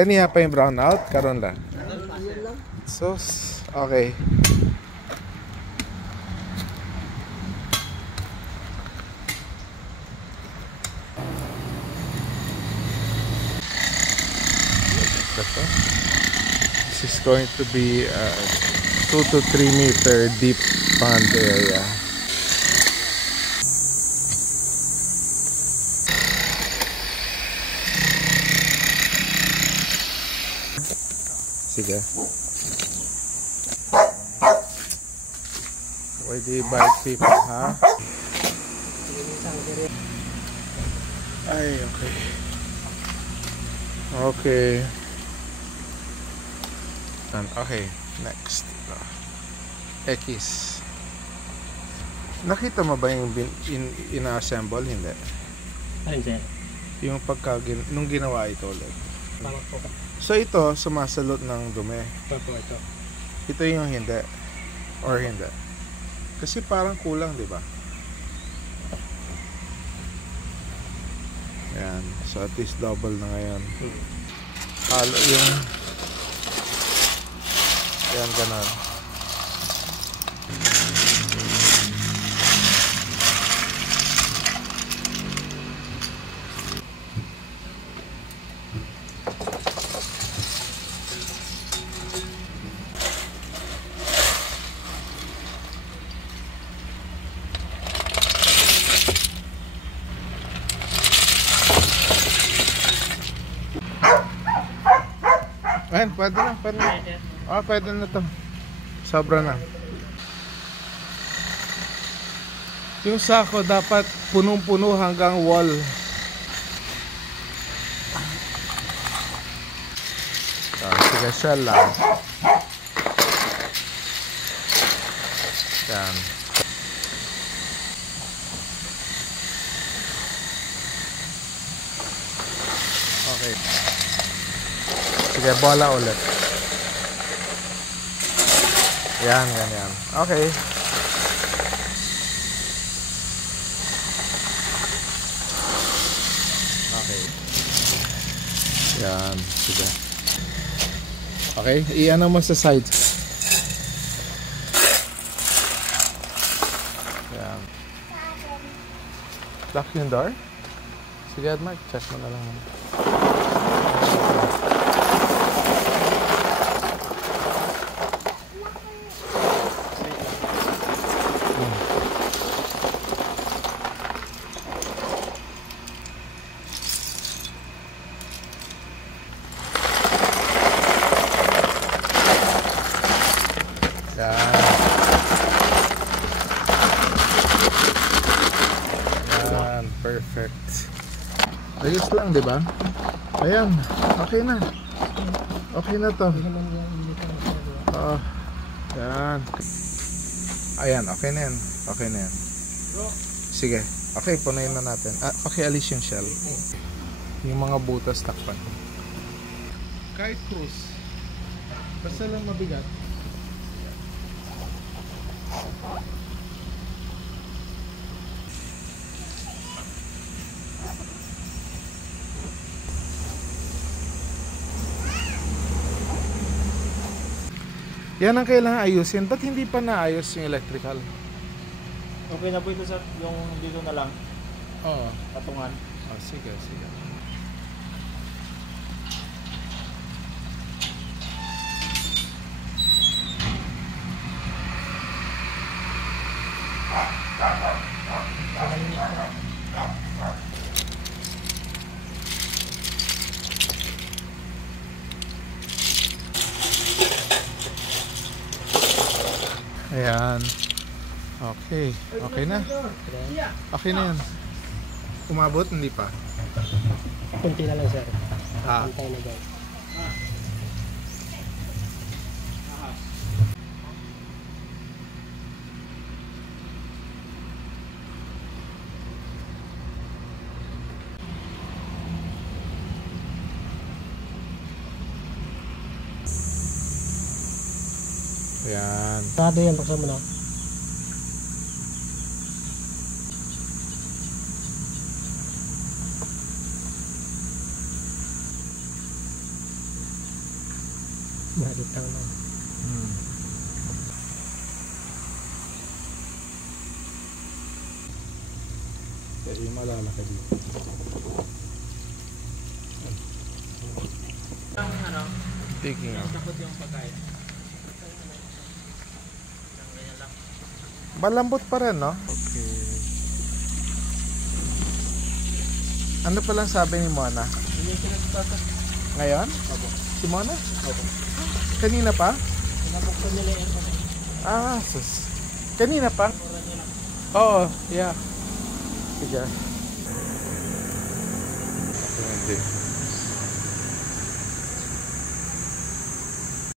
Kaniya pa yung brownout, karon lang. So, okay. This is going to be a 2 to 3 meter deep pond area. Sige. Why do you bite people, ha? Ay, okay. Okay. Okay, next. X. Nakita mo ba yung ina-assemble? Hindi. Ayun, sir. Yung nung ginawa ito ulit. Tama po. So ito, sumasalot ng dumi. Opo, ito. Ito yung hindi. Or hindi. Kasi parang kulang, di ba? Ayan. So at least double na ngayon. Halo yung... Ayan, ganun. Ayan, pwede na, pwede na. Ah, pwede na to. Sobra na. Yung sako dapat punong-puno hanggang wall. Sige, shell lang. Yan. Okay. Sige, bola ulit. Yan, ganyan. Okay. Okay. Yan, sige. Okay, i-ano mo sa side. Yan. Lock yung door? Sige, Mark, check mo na lang. Yan, perfect. Ayos lang, di ba? Ayan, okay na. Okay na to. Yan. Ayan, okay na yan. Okay na yan. Sige, okay, punayin na natin. Pakialis yung shell. Yung mga butas takpan. Kahit cruise, basta lang mabigat. Yan ang kailangan ayusin. Ba't hindi pa naayos yung electrical? Okay na po ito, sir. Yung dito na lang. Oo. Patungan. Sige, sige. Ayan. Okay. Okay na. Okay na yan. Umabot? Hindi pa? Kunti na lang, sir. Ah. Antay na dyan. Ayan. Sarado yan, buksan mo na. Malutang lang. Hmm. Kaya yung malalaki dito. Ang ano? Taking out. Takot yung pagkain. Malambot pa rin, no? Okay. Ano palang sabi ni Mona? Hindi siya nagtata. Ngayon? Opo. Si Mona? Opo. Kanina pa? Pinabuksan nila yung aircon. Sus. Kanina pa? Mura nila. Oo, yeah. Sige. Hindi.